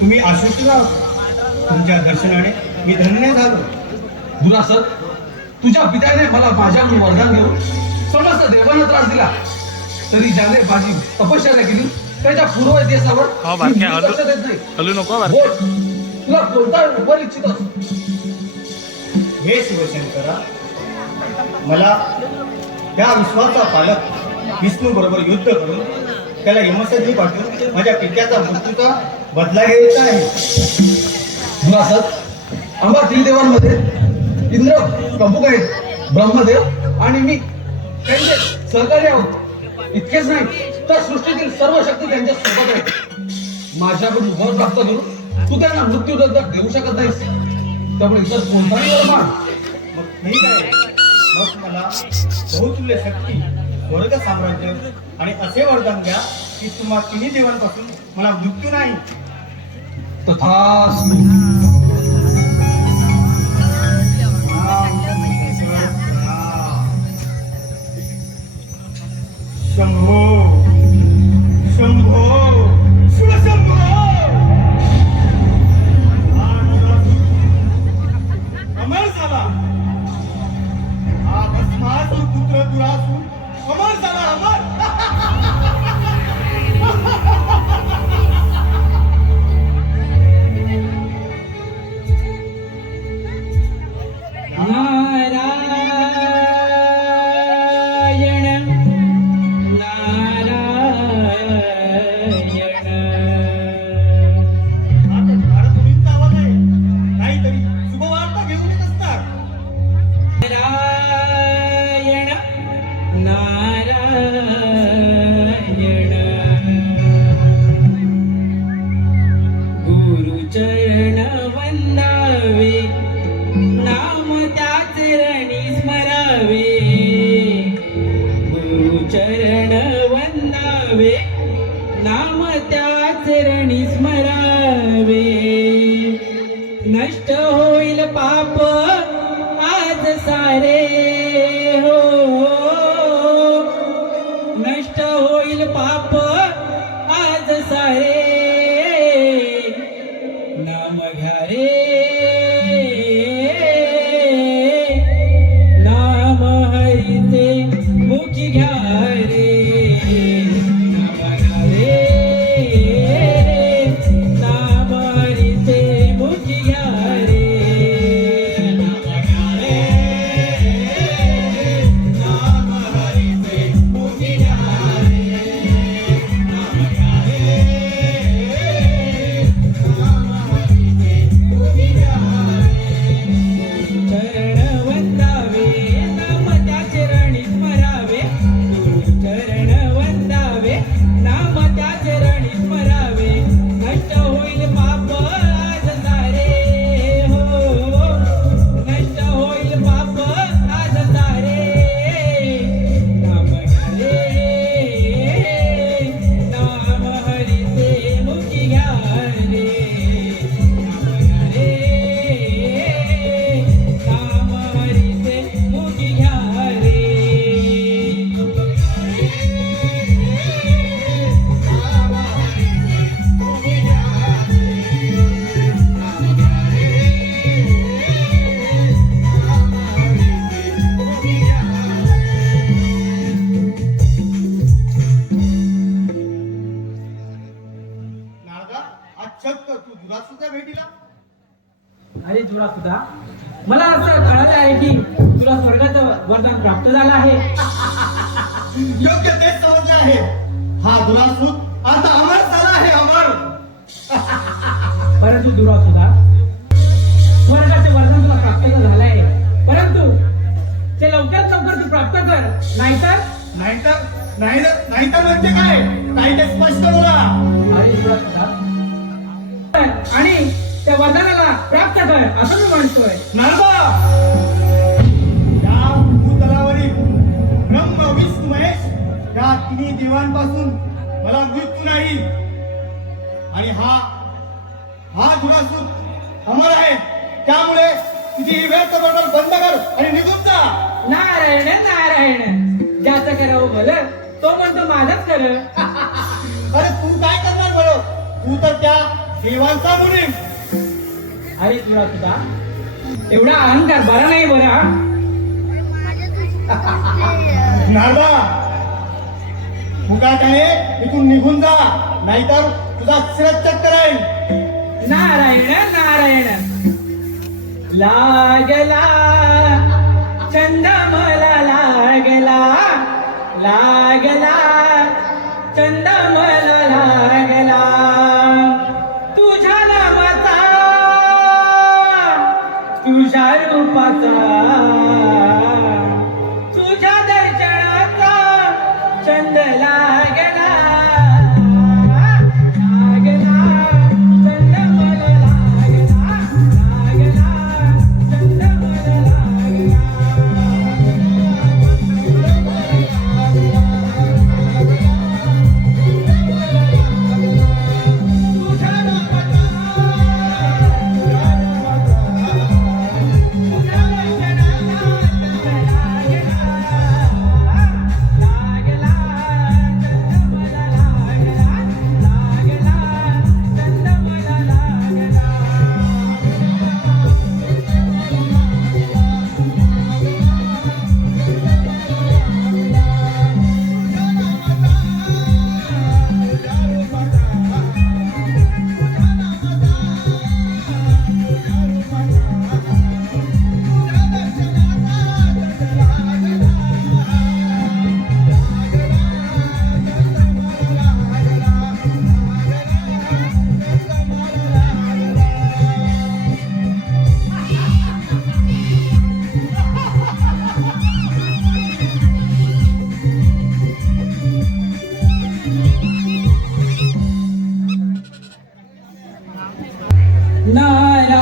तुम्ही आश्वस्त राहा, तुमच्या दर्शनाने मी धन्य झालो. दुरासर, तुझ्या पित्याने मला माझ्याकडून वरदान देऊन समस्त देवांना त्रास दिला, तरी ज्याने माझी तपश्चर्या केली त्याच्या पूर्व देशावर लक्ष देत नाही. तुला कोणता वर इच्छितोस? हे शिवशंकरा, मला त्या विश्वाचा पालक विष्णू बरोबर युद्ध करून त्याला यमसदनी पाठवून माझ्या पित्याचा मृत्यूचा बदला घ्यायचा आहे. दुरासर, आम्हा त्रिदेवांमध्ये इंद्र प्रमुख आहेत, ब्रह्मदेव आणि मी त्यांचे सहकारी आहोत. इतकेच नाही तर सृष्टीतील सर्व शक्ती त्यांच्या सोबत आहेत. माझ्याकडून वर प्राप्त करून तू त्यांना मृत्यूदंड देऊ शकत नाहीस, त्यामुळे इतर कोणताही वर मान. मग ठीक आहे, मग मला बहुतुल्य शक्ती, स्वर्ग साम्राज्य आणि असे वरदान द्या की तुम्हा तिन्ही देवांपासून मला मृत्यू नाही. तथास्तु. शंभो शंभो शिवशंभो. अमर झाला हा भस्मासुर पुत्र दुरासुर, अमर झाला, अमर. गुरुचरण वंदावे, नाम त्या चरणी स्मरावे. गुरुचरण वंदावे, नाम त्या चरणी स्मरावे. नष्ट होईल पाप आज सारे, हो नष्ट होईल पाप आज सारे. नाम घ्या रे, नाम हरीचे मुखी घ्या रे. नाम घ्या रे, नाम हरीचे मुखी घ्या रे. नाम घ्या रे, चक्क तू दुरासूच्या भेटीला. अरे तुला सुद्धा मला असं कळलं आहे की तुला स्वर्गाचं वरदान प्राप्त झालं आहे. योग्य तेच समजले आहे. हा दुरासूत आता अमर झाला आहे, अमर. परंतु दुरा सुद्धा स्वर्गाचे वरदान तुला प्राप्त झालं आहे, परंतु ते लवकरात लवकर तू प्राप्त कर, नाहीतर नाहीतर म्हणजे काय? काही ते स्पष्ट बोला. अरे तुला सुद्धा आणि त्या वरदानाला प्राप्त कर असं मी म्हणतोय. नारदा, या भूतलावरील ब्रह्म विष्णू महेश या तिन्ही देवांपासून मला मृत्यू नाही. आणि हा दुरासूत अमर आहे. त्यामुळे तुझी ही व्यर्थ बडबड बंद कर आणि निघून जा. नारायण नारायण, ज्याचं करावं भलं तो म्हणतो माझंच खरं. अरे तू काय करणार बरं? तू तर त्या देवांचा मुनी. अरे तुला सुद्धा एवढा अहंकार बरा नाही बरा. नारदा, तू काय आहे इथून निघून जा, नाहीतर तुझा शिरच्छेद करेन. नारायण नारायण, लागला चंद मला लागला, लागला चंद मला लागला, तुझ्या नावाचा तुझ्या रूपाचा तुझ्या दर्शनाचा चंद लागला, लागला चंद मला लागला, लागला चंद मला लागला.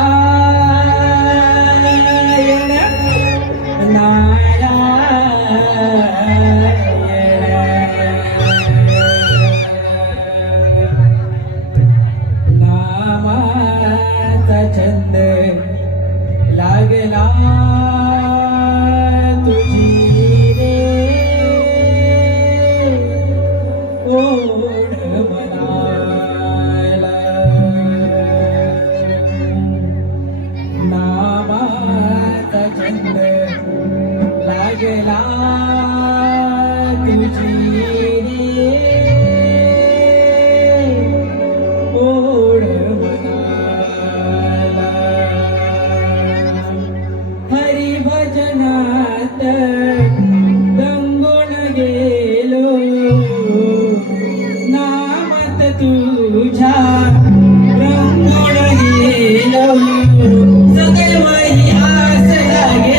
नारायण नारायण, नामाचा छंद लागला तुझी रे ओढ मनाला, नामाचा छंद लागला तुझी रे ओढ मनाला, हरिभजनात दंगून गेलो, नामात तुझ्या रंगून गेलो, सदैव ही आस लागे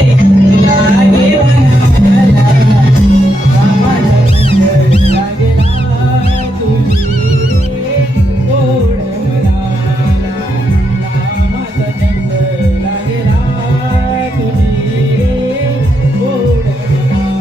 लागे मनाला, नामाचा छंद लागला तुझी रे ओढ मनाला, नामाचा छंद लागला तुझी रे ओढ मनाला.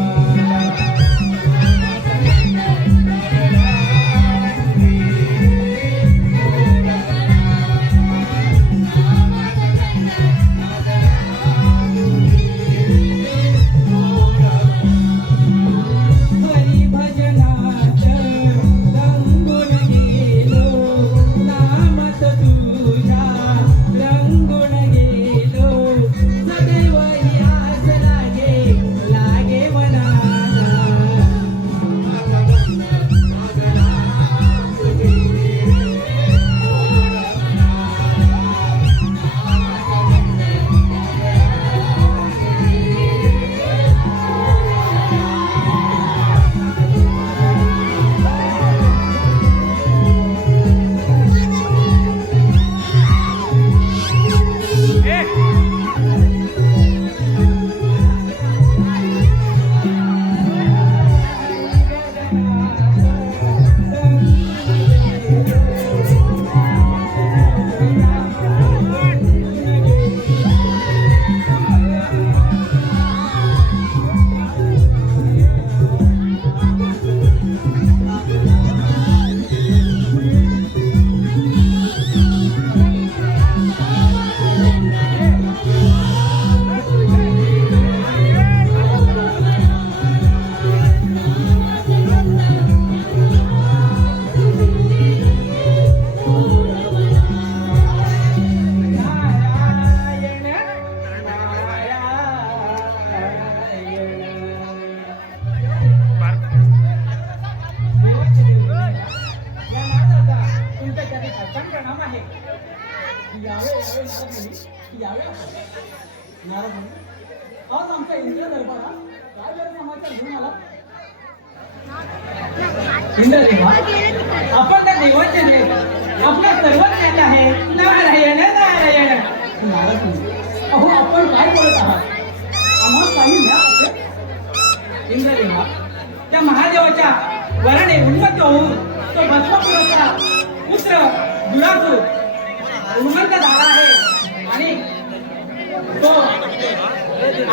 यावे यावे आपण. नारद मुनी, आज आमचा इंद्र दरबारात काय बरं समाचार घेऊन आला? इंद्रदेवा, आपण त्या देवाचे देव, आपला सर्वज्ञ आहे. नारायण नारायण. नारद मुनी, अहो आपण काय बोलत आहात? आम्हाला काही द्या असे. इंद्रदेवा, त्या महादेवाच्या वराने उन्मत्त होऊन तो भस्मपुराचा पुत्र दुरासुर उन्मत्त झाला आहे आणि तो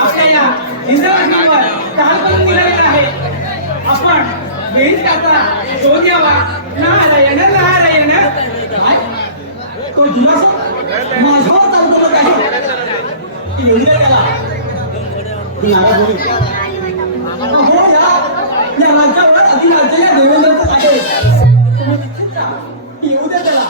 आपल्या या इंद्रवासींवर चाल करून दिलेला आहे. आपण वेळीच त्याचा शोध घ्यावा. नारायण नारायण. काय तो दुरासुर माझ्यावर चाल करत आहे? येऊ दे त्याला. नाराज होईल. अहो या राज्यावर अधिराज्य या देवेंद्रचं आहे. तुम्ही निश्चित राहा. येऊ दे त्याला.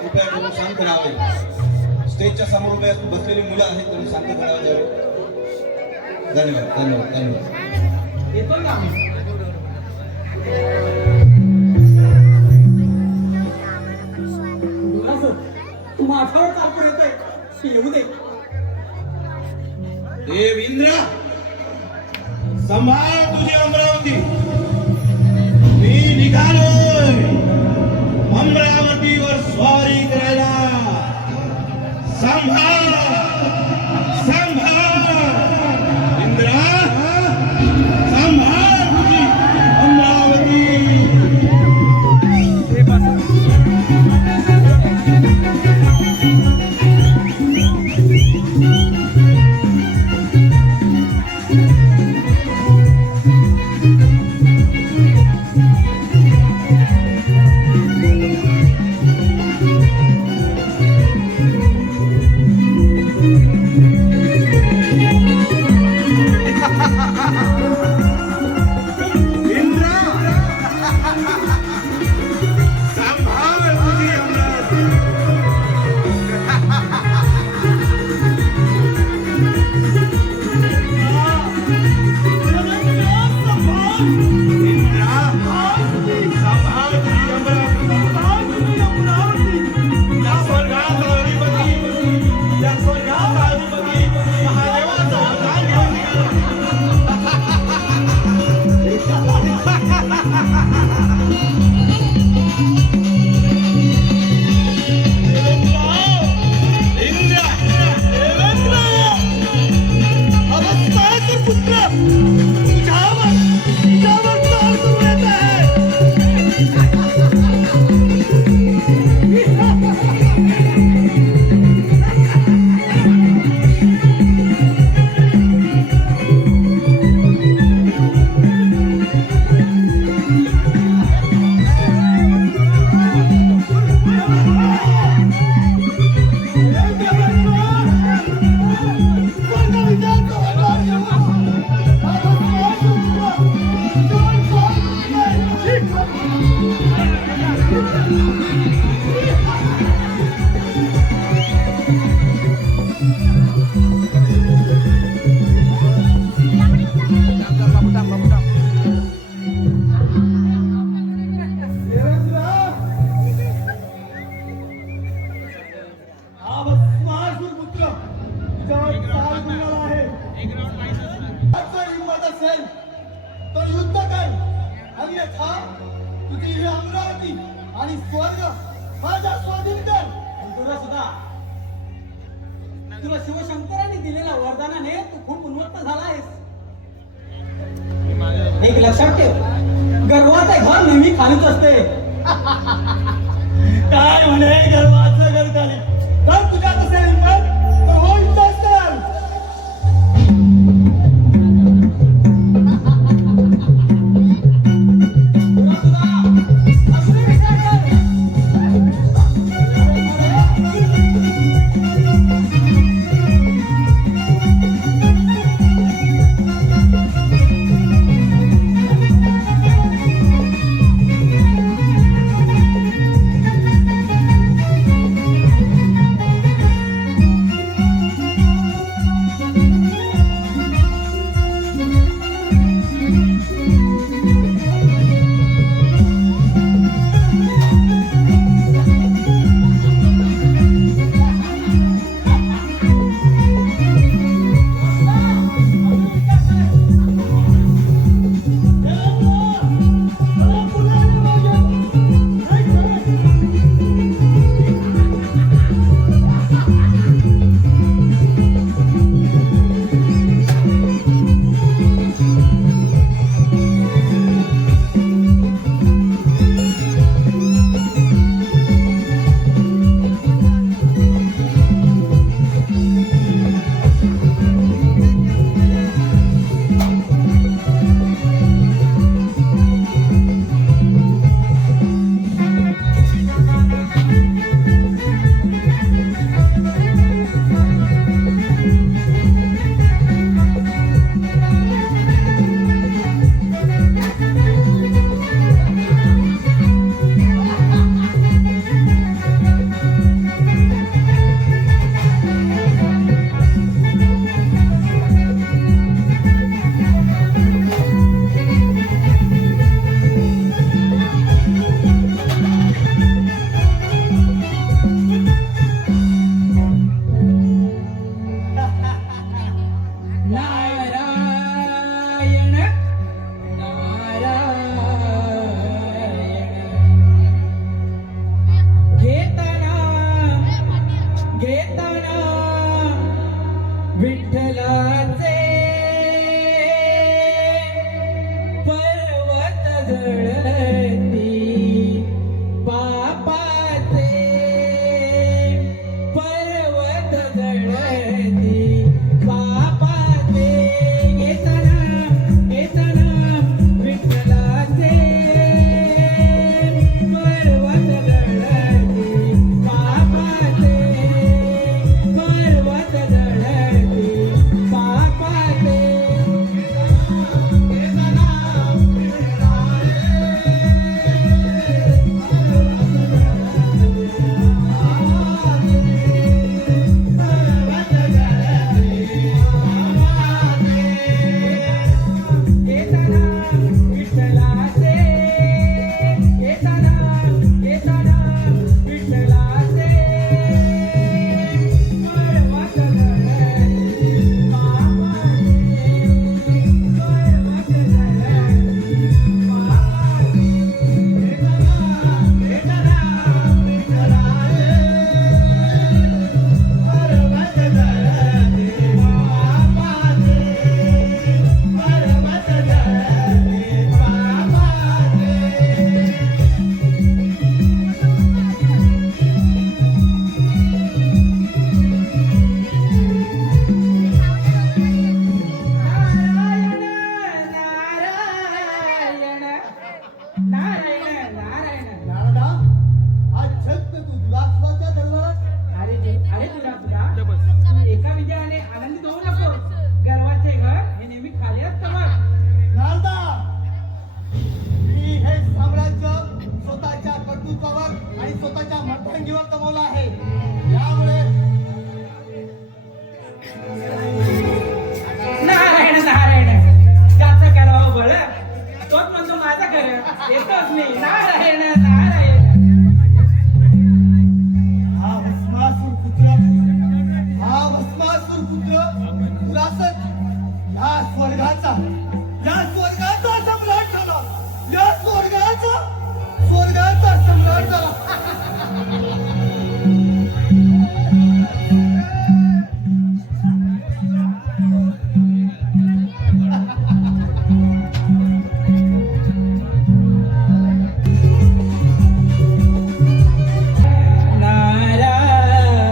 कृपया करून शांत करावे. स्टेजच्या समोर उभे बसलेली मुलं आहेत, त्यांनी शांत करावे. धन्यवाद धन्यवाद धन्यवाद. येतो का आम्ही? तू माझ्यावर चालतो येतोय. येऊ दे. देव इंद्र, सांभाळ तुझी अमरावती. मी निघालोय अमरावतीवर स्वारी करायला. सांभाळ सांभाळ इंद्रा, सांभाळ तुझी अमरावती. आणि स्वर्ग माझ्या स्वाधीन कर. तुला सुद्धा तुला शिवशंकरांनी दिलेल्या वरदानाने तू खूप उन्मत्त झाला आहेस. एक लक्षात ठेव, गर्वाचे घर नेहमी खालीच असते. काय म्हणे गर्वाचं घर खाली? तर तुझ्यात असेल हिंमत तर हो इथंच कर. विठ्ठलाचे पर्वत जळती पापाचे पर्वत जळती पापाचे येताना येताना विठ्ठलाचे पर्वत जळती पापाचे पर्वत जळती पापाचे येताना विठ्ठलाचे येताना येताना विठ्ठलाचे पर्वत जळती पापाचे पर्वत जळती पापाचे येताना विठ्ठलाचे पर्वत जळती पापाचे पर्वत जळती पापाचे नारायण नारायण नारायण नारायण नारदा, आज छक्त तू दुरात्माच्या दरबारात अरे तुला तू एका विजयाने आनंदित होऊ नको. गर्वाचे घर हे नेहमी खाली असतं बघ. नारदा, मी हे साम्राज्य स्वतःच्या कर्तृत्वावर आणि स्वतःच्या मर्दांगीवर कमवलं आहे. यामुळे नारायण नारायण ज्याचं करावं बळ तोच म्हणतो माझा खरं येतोच मी. नारायण नारायण हा भस्मासूर पुत्र उरासत या स्वर्गाचा सम्राट झाला. या स्वर्गाचा सम्राट झाला.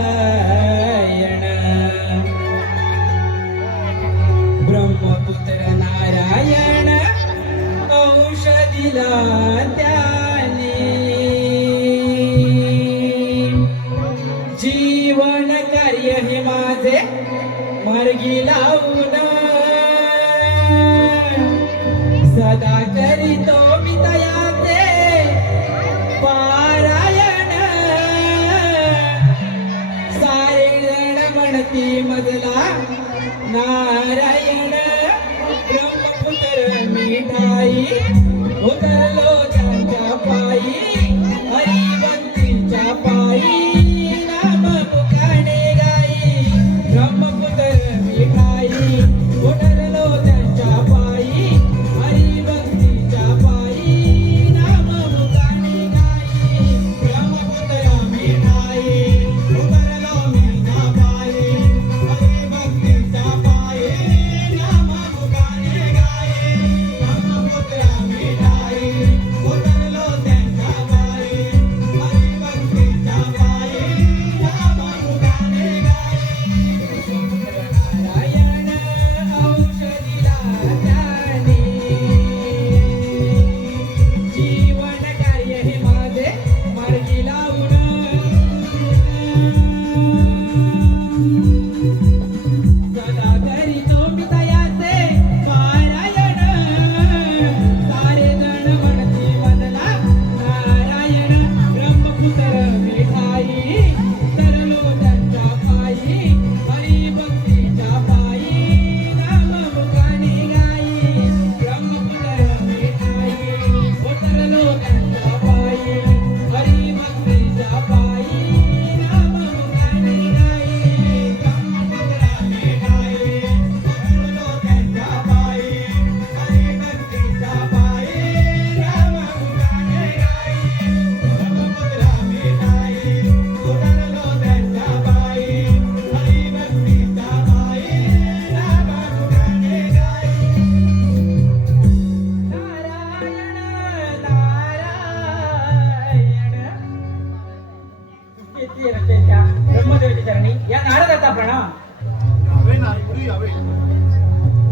नारायण ब्रह्मपुत्र नारायण अंश दिला त्याने जीवन कार्य हे माझे मार्गी लावून सदा करीतो मी तयाचे पारायण सारे जण म्हणती मजला नारायण ब्रह्मपुत्र मिठाई उतरलो त्यांच्या पायी हरिभक्तीच्या पायी नाम मुखाने गाई ब्रह्मपुत्र मिठाई उतरलो त्यांच्या पायी हरिभक्तीच्या पायी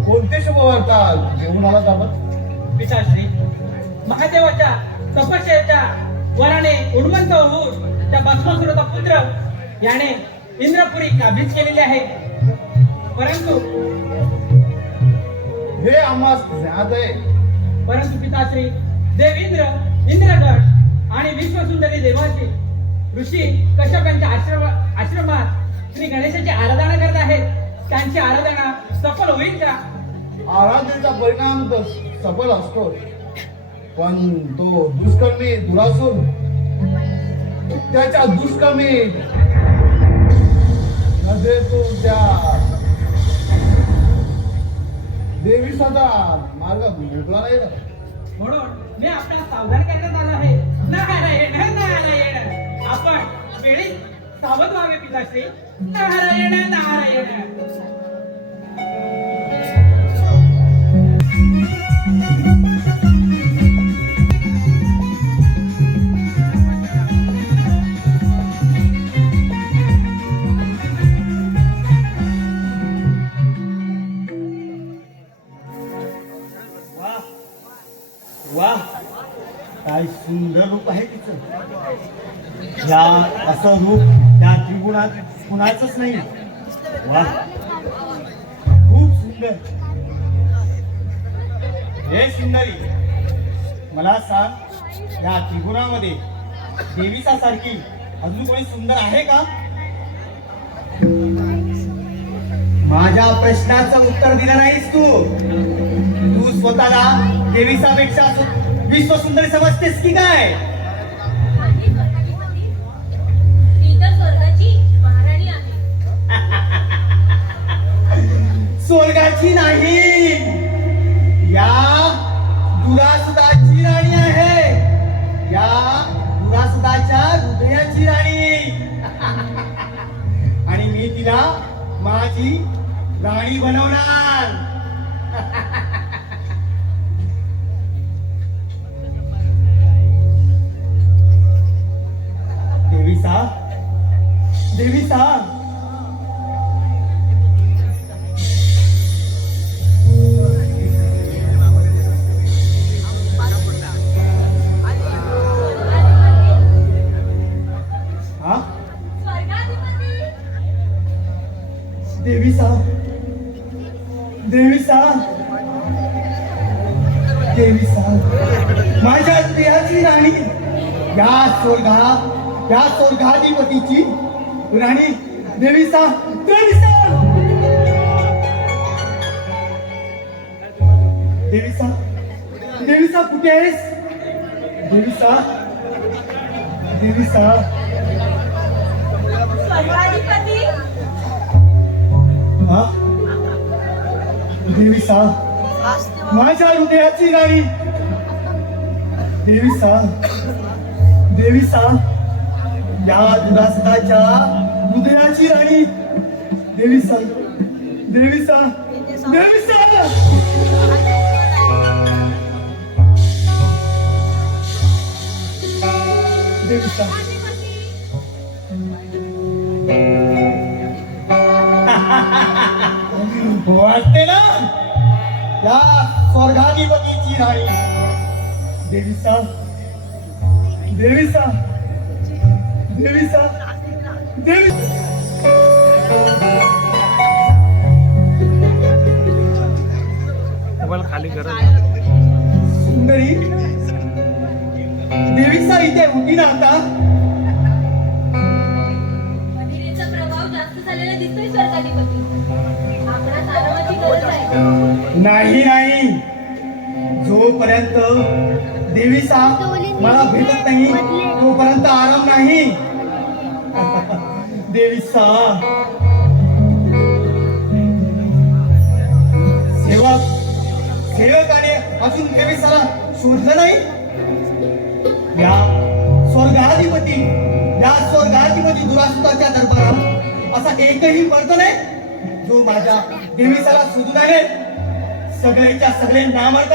कोणते शुभवार्ता घेऊन आला आपण? पिताश्री, महादेवाच्या तपस्येच्या वराने उन्मंत होऊन त्या भस्मासुराचा पुत्र याने इंद्रपुरी काबीज केलेली आहे. परंतु हे आम्हाला ज्ञात आहे. परंतु पिताश्री, देवेंद्र, इंद्रगड आणि विश्वसुंदरी देवाची ऋषी कश्यप यांच्या आश्रमात श्री गणेशाची आराधना करत आहेत. त्यांची आराधना सफल होईल का? आराधनेचा परिणाम तर सफल असतो, पण तो दुष्कर्मी दुरासूर त्याच्या दुष्कर्मी नजरेतून त्या देवीचा मार्ग मोकळा नाही ना. म्हणून मी आपल्याला सावधान करण्यात आलो आहे. नारायण नारायण, आपण वेळी सावध व्हावे पिताश्री. नारायण नारायण. वा वा, काय सुंदर रूप आहे तिचं. ह्या असं रूप त्या त्रिगुणात कुणाचंच नाही. वा, खूप सुंदर. हे सुंदरी, मला सांग, या त्रिगुणामध्ये देवीचा सारखी अजून कोणी सुंदर आहे का? माझ्या प्रश्नाचं उत्तर दिलं नाहीस तू. तू स्वतःला देवीसापेक्षा विश्व सुंदरी समजतेस की काय? ती तर स्वर्गाची महाराणी आहे. स्वर्गाची नाही, या दुरासुदाची राणी आहे. या दुरासुदाच्या हृदयाची राणी. आणि मी तिला माझी राणी बनवणार. देवीसा, देवीसा, हा स्वर्गाधिपती. देवीसा, देवीसा, देवीसा, माझ्या प्रियाची राणी, या स्वर्गाधिपतीची राणी देवीसा, देवीसा, देवीसा, देवीसा कुठे आहेस? देवीसा, देवीसा, स्वर्गाधिपती. हा? देवीसा, माझ्या हृदयाची राणी, देवीसा, देवीसा, या दुरासताच्या हृदयाची राणी, देवीसा, देवीसा, देवीसा, देवीसा. वाटते ना, या स्वर्गाधिपतीची राणी, देवीसा, देवीसा, देवीसा, देवीसा. सुंदरी, देवीसा इथे होती ना आता? मदिरेचा प्रभाव जास्त झालेला दिसतोय स्वर्गाधिपती. आपणास आरामाची गरज आहे. नाही नाही, जोपर्यंत देवीसा मला भेटत नाही तोपर्यंत आराम नाही. देवीसा, सेवकाने अजून देवीसाला शोधलं नाही. या स्वर्गाधिपती दुरासुताच्या दरबारात असा एकही पर्द नाही जो माझ्या देवीसाला शोधून आले. सगळेच्या सगळे नामर्थ.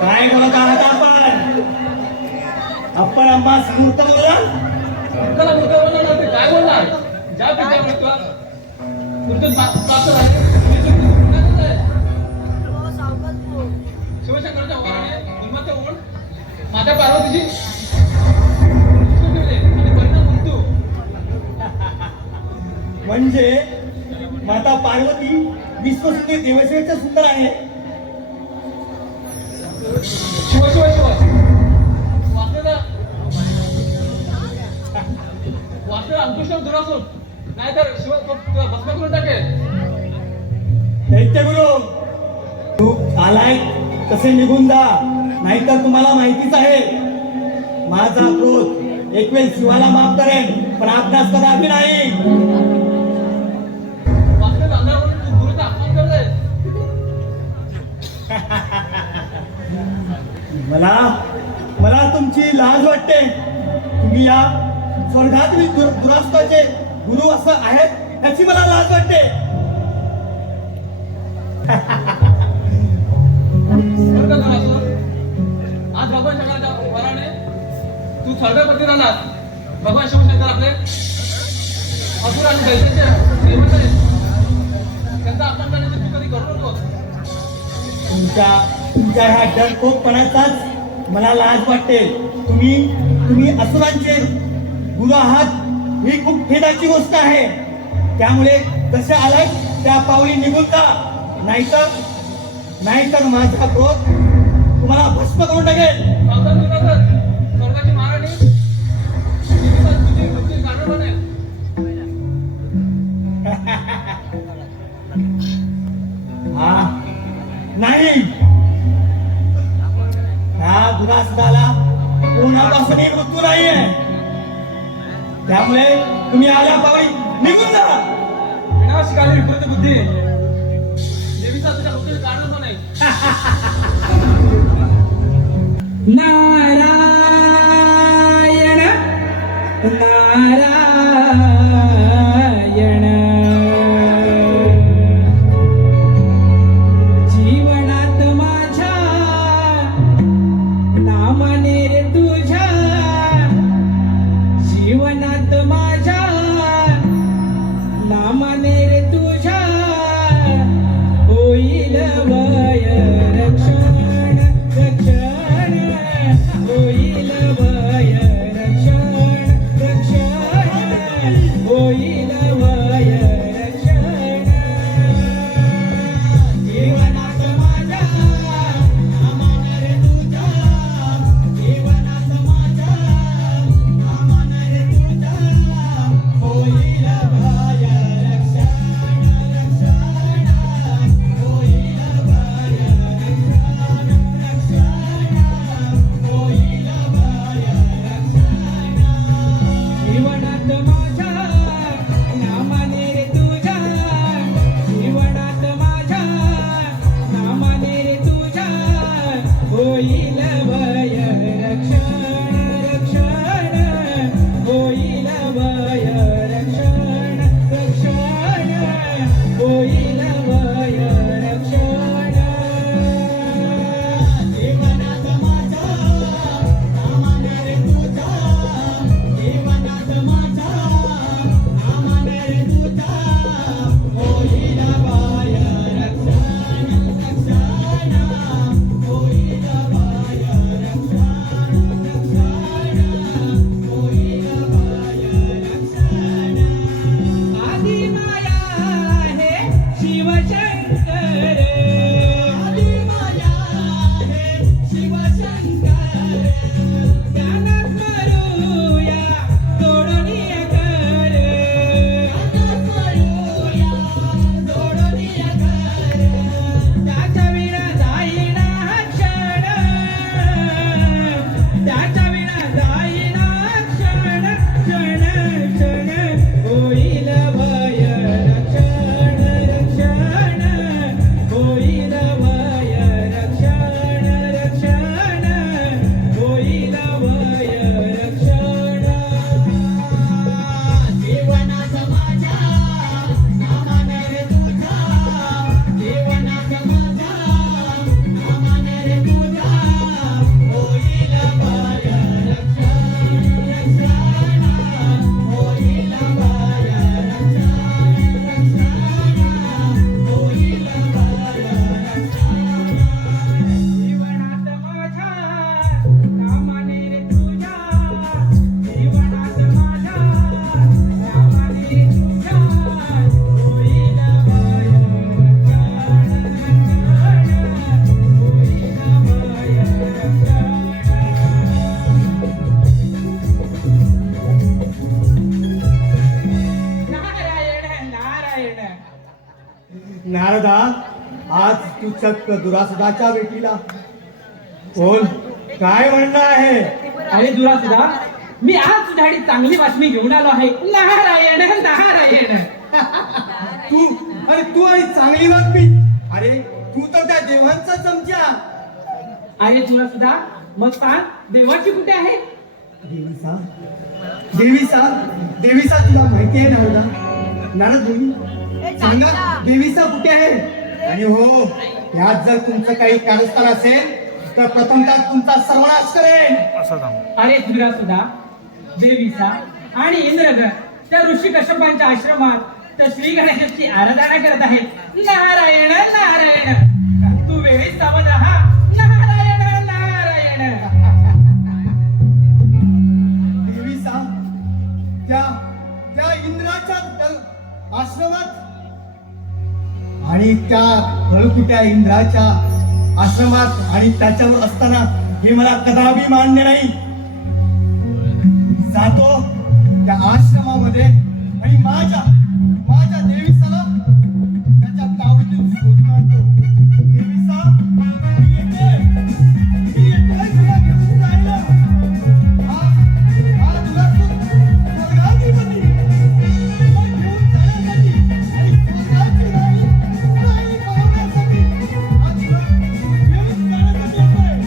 काय बोलत आहात आपण? आपण आम्हाला मूर्त बोलाल? अक्काला मुद्दा बोलणार नव्हते, काय बोलणार? ज्या पित्यामुळे तुला तुमचं प्राप्त झाले, ते तुमचं पुण्यातच आहे. शिवशंकराच्या वराने हिंमत होऊन माझ्या पार्वतीची ठेवले आणि परिणाम म्हणतो. म्हणजे माता पार्वती विश्वसुंदरी देवसेनेच्या सुंदर आहे. शिव शिव शिव वाचलेला अंकुश दूर असून नाहीतर शिव तुला भस्म करून टाकेल. दैत्यगुरु, तू आलाय तसे निघून जा, नाहीतर तुम्हाला माहितीच आहे माझा क्रोध एक वेळ शिवाला माफ करेन, पण आपणास कदापि नाही. वाचलेला अंधारावरून तू गुरुचा अपमान करतोय. मला तुमची लाज वाटते. तुम्ही या स्वर्गातील दुरास्ताचे गुरु असं आहेत याची मला लाज वाटते. स्वर्ग दूर असून आज भगवान शंकराच्या वराने तू स्वर्गपती राहणार. भगवान शिवशंकर आपले असुर आणि दैत्याचे श्रीमंत आहेत. त्यांचा अपमान करण्याची तू कधी करू नको. तुमच्या ह्या डरपोकपणाचाच मला लाज वाटते. तुम्ही असुरांचे गुरु आहात ही खूप खेदाची गोष्ट आहे. त्यामुळे कसे आलाय त्या पावली निघून जा, नाहीतर माझा क्रोध तुम्हाला भस्म करून टाकेल. स्वर्गाची महाराणी तुझी कारण बनेल. हा नाही, ह्या दुरासदाला कोणापासूनही मृत्यू नाहीये. त्यामुळे तुम्ही आल्या पावली निघून जा. विनाशकाली विकृत बुद्धी देवीचा तुझ्या बुद्धीचं कारण पण आहे. नारायण नारायण जीवनात माझ्या नामाने रे तुझ्या, जीवनात माझ्या नामाने रे तुझ्या होईल वय रक्षण रक्षण होईल नारदा, आज तू चक्क दुरासदाच्या भेटीला. बोल, काय म्हणणं आहे? अरे दुरासुदा, मी आज तुझ्यासाठी चांगली बातमी घेऊन आलो आहे. नारायण नारायण. तू आणि चांगली बातमी. अरे तू तर त्या देवांचा चमचा. अरे दुरासुदा, मग सांग देवाची कुठे आहे? देवीसा देवीसा देवीसा तुला माहिती आहे नारदा? नारद मुनी सांगा, देवीसा कुठे आहे? आणि हो, यात जर तुमचं काही कारस्थान असेल तर प्रथमतः तुमचा सर्वनाश करेन. अरे दुरासुदा, देवीसा आणि इंद्रगण त्या ऋषी कश्यपांच्या आश्रमात त्या श्री गणेशाची आराधना करत आहेत. नारायण नारायण. तू वेळीच सावध राहा. नारायण नारायण. देवीसा त्या इंद्राच्या आश्रमात आणि त्या फळकुट्या इंद्राच्या आश्रमात आणि त्याच्यावर असताना हे मला कदापि मान्य नाही. जातो त्या आश्रमामध्ये आणि माझ्या देवीसाला त्याच्या तावडीतून शोधून आणतो. देवीसा, मी येतोय तुला घेऊन जायला. हा तुला स्वर्गाधिपती तुला घेऊन जाण्यासाठी आणि स्वर्गाची राणी पाहण्यासाठी हा तुला घेऊन जाण्यासाठी येतोय.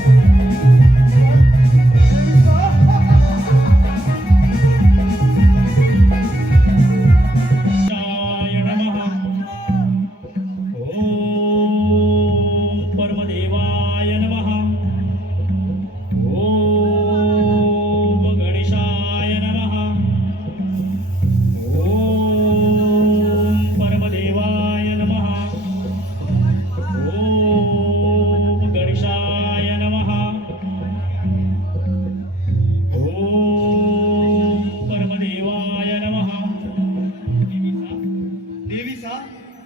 देवीसा,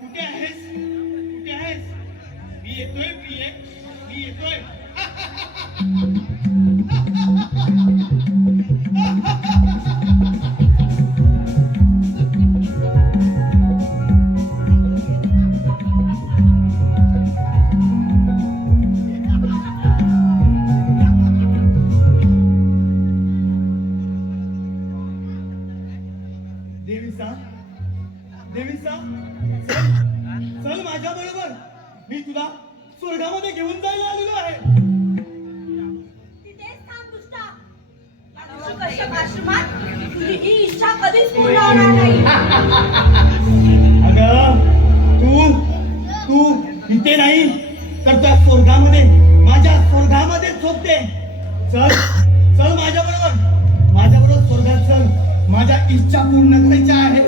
कुठे आहेस? कुठे आहेस? मी येतोय प्रिये, मी येतोय. देवीसा, देवीसा, चल माझ्या बरोबर. मी तुला स्वर्गामध्ये घेऊन जायला आलेलो आहे. तिथेच थांब दुष्टा. या कश्यप आश्रमात तुझी ही इच्छा कधीच पूर्ण होणार नाही. अगं तू इथे नाही तर त्या स्वर्गामध्ये, माझ्या स्वर्गामध्ये झोपते. चल माझ्या बरोबर स्वर्गात चल. माझ्या इच्छा पूर्ण करायच्या आहेत.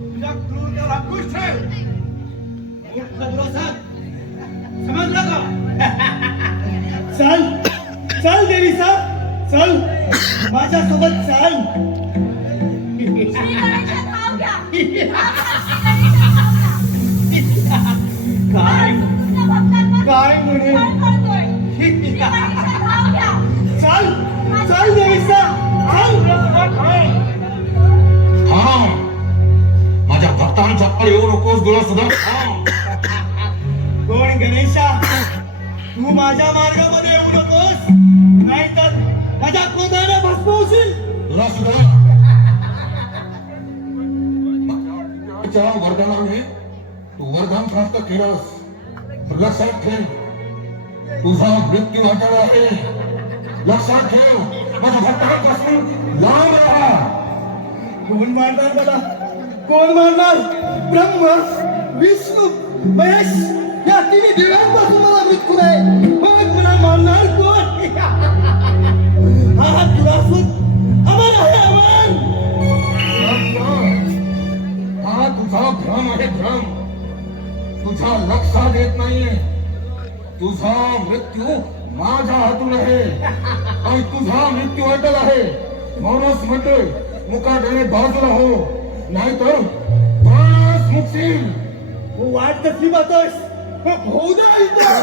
तुझ्या क्रूरतेवर अंकुश ठेव. मूर्ख दुरासा, समजलं का? चल देवीसा, चल माझ्यासोबत चल. श्री गणेशा, धाव घ्या. तुझ्या भक्तांवर काय म्हणे? करतोय. श्री गणेशा, धाव घ्या. चल देवीसा, हा, माझ्या भक्तांच्या आड येऊ नकोस दुरासुदा. कोण गणेशा? तू माझ्या मार्गामध्ये येऊ नकोस, नाहीतर माझ्या क्रोधाने भस्म होशील. दुरासुदा, त्या वरदानाने तू वरदान प्राप्त केलंस. लक्षात ठेव, तुझा मृत्यू अटळ आहे. लक्षात ठेव, माझ्या भक्तांपासून लांब राहा. कोण मारणार मला? कोण मारणार? ब्रह्म, विष्णू, महेश या तिन्ही देवांपासून मला मृत्यू आहे. मग मला मारणार कोण? हा दुरासूत अमर आहे, अमर. हा तुझा भ्रम आहे, भ्रम. तुझ्या लक्षात येत नाहीये. तुझा मृत्यू माझ्या हातून आहे आणि तुझा मृत्यू अटल आहे. म्हणूनच म्हणतोय, मुकाट्याने बाजूला हो, नाहीतर प्राणास मुकशील. वाट कसली पाहतोस? होऊ द्या इथं.